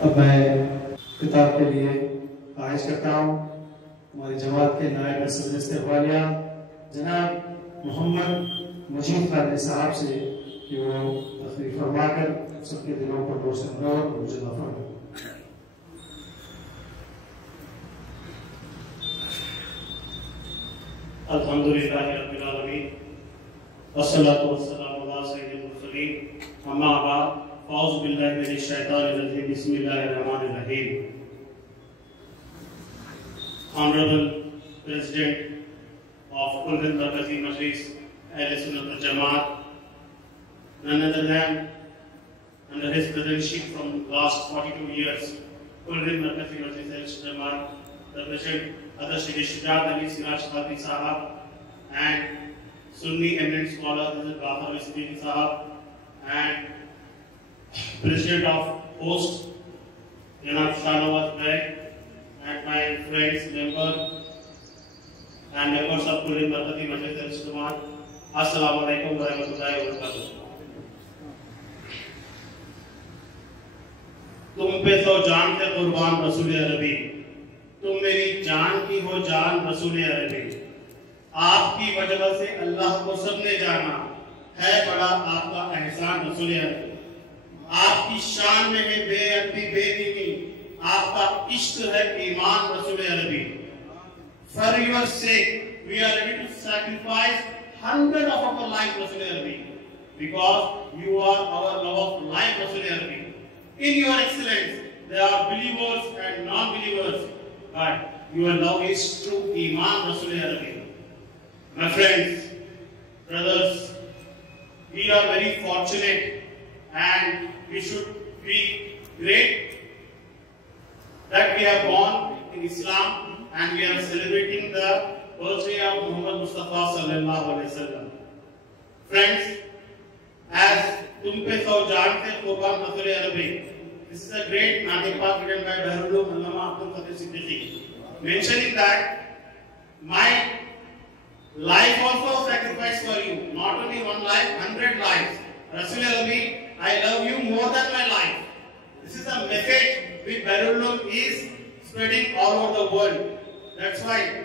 अब मैं किताब के लिए ख्वाहिश करता हूँ हमारी जमात के नायब सदर इस्तेमालिया जनाब मोहम्मद मजीद खान साहब से कि वो तकरीर फरमा कर सबके दिलों पर रोशन और मुझे फरमा। अल्हम्दुलिल्लाहि रब्बिल आलमीन वस्सलातु वस्सलामु अला सय्यिदिल मुरसलीन अम्मा बाद औज़ु बिल्लाहि मिनश शैतानिर रजीम बिस्मिल्लाहिर रहमानिर रहीम। Honorable President of Kul Hind Markazi Majlis Ahl Sunnat wal Jamaat, none other than under his presidency from last 42 years, Kul Hind Markazi Majlis Ahl Sunnat wal Jamaat, the President Hazrat Shri Shujaat Ali Siraj Khatri Sahab and Sunni eminent scholar Hazrat Bahar Siddiqui Sahab and President of Host Janab Shahnawaz Bhai and my friends, members and members of Kul Hind Markazi Majlis Ahl Sunnat wal Jamaat, Assalamu alaikum wa rahmatullahi wa barakatuh। तुम पे तो जान थे कुर्बान रसूल अरबी, तुम मेरी जान की हो जान रसूल अरबी, आपकी वजह से अल्लाह को सबने जाना, है बड़ा आपका एहसान रसूल अरबी। आपकी शान में है बेअदबी बेदीनी, आपका इश्क है ईमान रसूल अरबी। For your sake, we are ready to sacrifice 100 of our life रसूल अरबी, because you are our love of life रसूल अरबी। In your excellence, there are believers and non-believers, but your love is true Iman Rasul Arabi. My friends, brothers, we are very fortunate and we should be great that we are born in Islam and we are celebrating the birthday of Muhammad Mustafa sallallahu alaihi wasallam. Friends, as तुम पे सौ जान थे कुर्बान रसूल अरबी, this is a great Nadipa written by Bahrul Allama Abdul Qadir Siddiqui, mentioning that my life also sacrificed for you, not only one life, 100 lives. Rasul Arabi, I love you more than my life. This is a message which Bahrul is spreading all over the world. That's why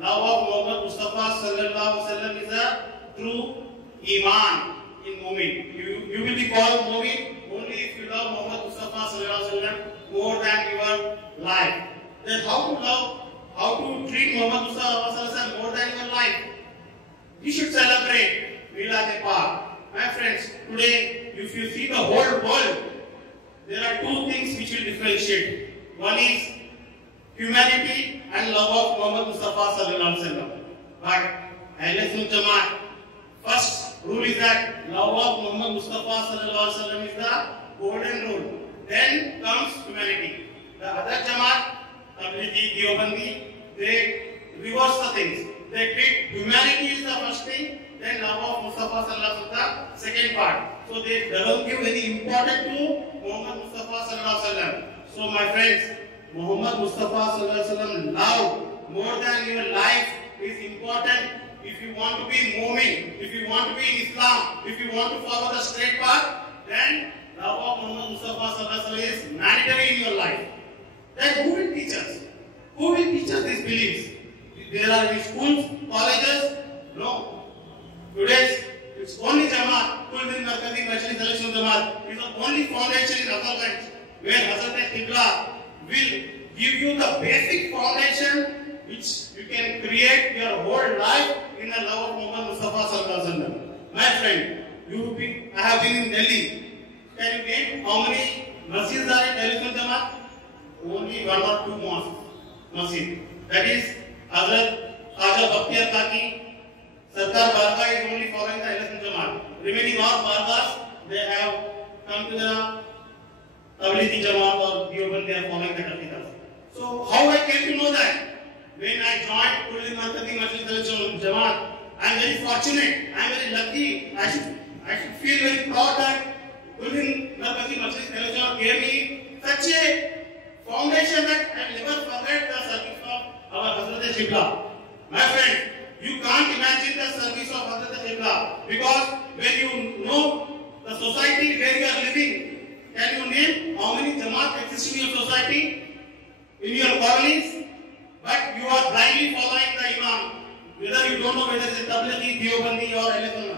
love of Muhammad Mustafa sallallahu alaihi wasallam is a true Iman in Mu'min. You will be called Mu'min only if you love Muhammad Mustafa sallallahu alaihi wasallam more than your life. Then how to love, how to treat Muhammad Mustafa sallallahu alaihi wasallam more than your life? You should celebrate Milad-e-Pak. My friends, today if you see the whole world, there are two things which will differentiate. One is humanity and love of Muhammad Mustafa sallallahu alaihi wasallam. But Ahl Sunnat Jamaat, first rule is that love of Muhammad Mustafa sallallahu alaihi wasallam is the golden rule. Then comes humanity. The other Jamaat, Tablighi, Deobandi, they reverse the things. They treat humanity is the first thing, then love of Mustafa sallallahu alaihi wasallam the second part. So they don't give any importance to Muhammad Mustafa sallallahu alaihi wasallam. So my friends, Muhammad Mustafa sallallahu alaihi wasallam love more than your life is important. If you want to be Mu'min, if you want to be in Islam, if you want to follow the straight path, then love of Muhammad Mustafa sallallahu alaihi wasallam is mandatory in your life. Then who will teach us? Who will teach us these beliefs? There are in schools, colleges? No. Today, it's only Jamaat, Kul Hind Markazi Majlis Ahl Sunnat Jamaat is the only foundation in Hazrat where Hazrat Qibla will give you the basic foundation which you can create your whole life in the love of Muhammad Mustafa sallallahu alaihi wasallam. My friend, I have been in Delhi. Can you name how many masjids are in Ahl Sunnat Jamaat? Only one or two masjid. That is Hazrat Khaja Bakhtiyar Kaki, Sarkar Barga is only following the Ahl Sunnat Jamaat. Remaining all Bargas, they have come to the Tablighi Jamaat or Deoband, they are following the Aqidah. So how I came to know that? When I joined Kul Hind Markazi Majlis Ahl Sunnat Jamaat, I am very fortunate, I am very lucky, I should feel very proud that Kul Hind Markazi Majlis Ahl Sunnat gave me such a foundation that I will never forget the service of our Hazrat Qibla. My friend, you can't imagine the service of Hazrat Qibla, because when you know the society where you are living, Can you name how many Jamaat exist in your society, in your colonies? But you are blindly following the Imam. Whether you don't know whether it is Tablighi, Deobandi or anything.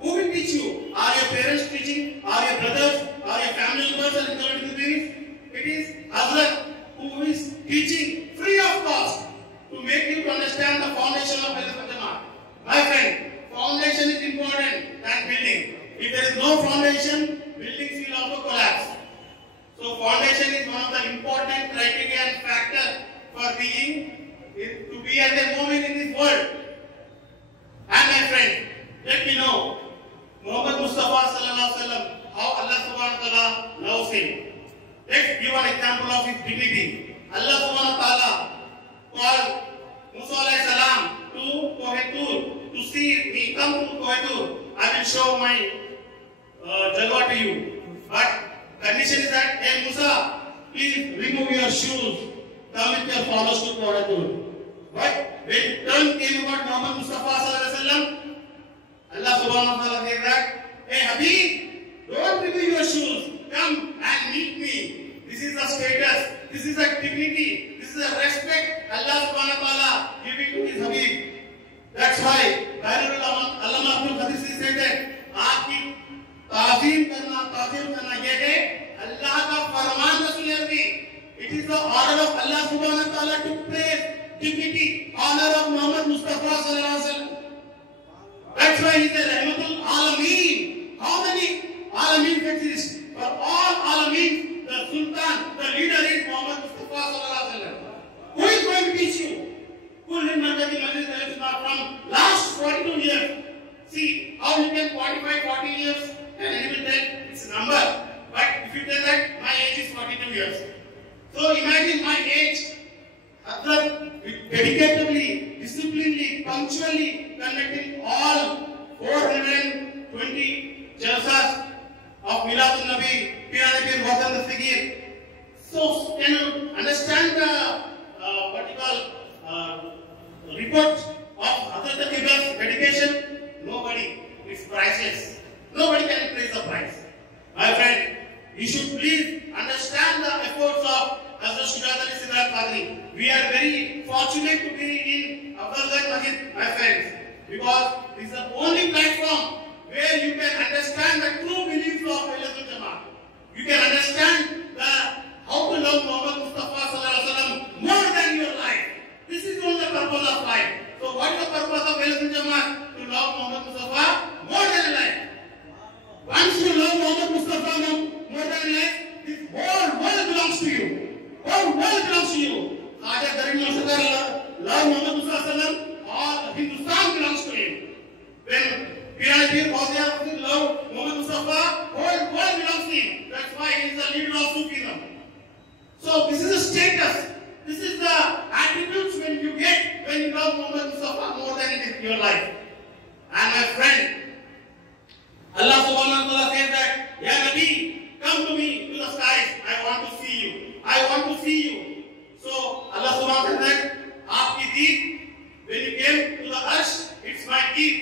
Who will teach you? Are your parents teaching? Are your brothers? Are your family members and community parents? It is Hazrat who is teaching free of cost to make you to understand the foundation of Ahlul Jamaat. My friend, foundation is important than building. If there is no foundation, buildings will also collapse. So foundation is one of the important criteria and factor for being to be as a moment in this world. And my friend, let me know Muhammad Mustafa sallallahu alaihi wasallam, how Allah subhanahu wa ta'ala loves him. Let's give an example of his dignity. Allah subhanahu wa ta'ala called Musa alayhi salam to Kohetur to see me. Come to Kohetur. I will show my jalwa to you. But condition is that, hey Musa, please remove your shoes. Come with your followers to Kohetur. But when turn came about Muhammad Mustafa sallallahu alaihi wasallam, Allah subhanahu wa ta'ala said that, hey Habib, don't remove your shoes. Come and meet me. This is the status. This is the dignity. This is the respect Allah subhanahu wa ta'ala giving to his Habib. That's why Allama Abdul Hadith said that आपकी ताज़ीम करना ये है अल्लाह का फरमान रसूल अरबी. It is the order of Allah subhanahu wa ta'ala to praise dignity, honor of Muhammad Mustafa sallallahu alaihi wasallam. That's why he is a Rahmatul Alameen. How many Alameen exist? For all Alameen, the Sultan, the leader is Muhammad Mustafa sallallahu alaihi wasallam. Who is going to teach you? Kullu Madadi Majlis from last 42 years. See how you can quantify 40 years and he will tell its number. But if you tell that my age is 42 years. So imagine my age. After dedicatedly, disciplinedly, punctually conducting all 420 jalsas of Miladun Nabi, Piranabi, Watan the Figir. So can you understand the what you call report of Hazrat Qibla's dedication? Nobody. It's priceless. Nobody can praise the price. My friend, you should please understand the efforts of Hazrat Shujaat Ali Sidrat Qadri. We are very fortunate to be in Afzalganj Masjid, my friends, because this is the only platform where you can understand the true beliefs of Ahlul Jamaat. You can understand how to love Muhammad Mustafa sallallahu alaihi wasallam more than your life. This is only the purpose of life. So what is the purpose of Ahlul Jamaat? To love Muhammad Mustafa more than life. Once you love Muhammad Mustafa more than life, this whole world belongs to you. Whole world belongs to you. Khaja Garib Nashadar love Muhammad Mustafa sallallahu alaihi wasallam, all Hindustan belongs to him. When Piranabi Fawzia love Muhammad Mustafa, whole world belongs to him. That's why he is the leader of Sufism. So this is a status. This is the attributes when you get when you love Muhammad Mustafa more than it is your life. And my friend, Allah subhanahu wa ta'ala says that, Ya Nabi, come to me to the skies. I want to see you. I want to see you. So Allah subhanahu wa ta'ala said, Aapki deed, when you came to the arsh, it's my deed.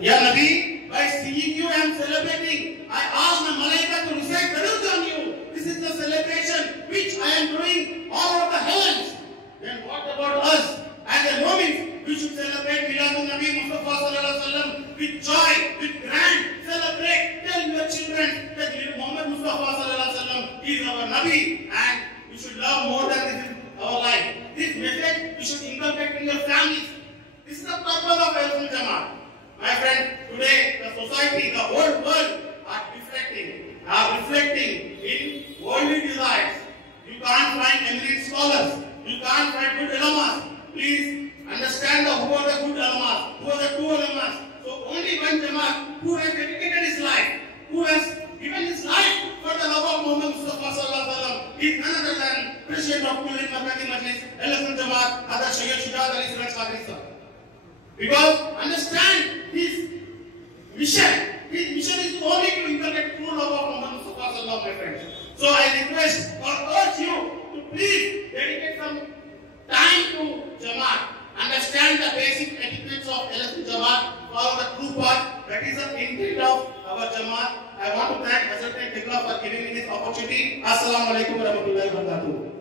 Ya Nabi, by seeing you I am celebrating. I ask my malaika to recite Darud on you. This is the celebration which I am doing all over the heavens. Then what about us? As a moment, we should celebrate Miladun Nabi Mustafa sallallahu alaihi wasallam with joy, with grand, celebrate, tell your children that Muhammad Mustafa sallallahu alaihi wasallam is our Nabi and we should love more than this is our life. This message you should inculcate in your families. This is the purpose of Ahlul Jamaat. My friend, today the society, the whole world are reflecting in worldly desires. You can't find eminent scholars. You can't find good ulamas. Please understand who are the good ulamas, who are the true ulamas. So only one Jamaat who has dedicated his life, who has given his life for the love of Muhammad Mustafa sallallahu alaihi wasallam is none other than President of Kulli Madani Majlis, Ahlul Jamaat, Hazrat Sayyid Shujaat Ali Sidrat Qadri sir. Because understand his mission. His mission is only to inculcate true love of Muhammad Mustafa sallallahu alaihi wasallam, my friends. So I request or urge you to please dedicate some time to Jamaat. Understand the basic etiquettes of Ahlul Jamaat. Follow the true path. That is the intent of our Jamaat. I want to thank Hazrat Qibla for giving me this opportunity. Assalamu alaikum wa rahmatullahi wa barakatuh.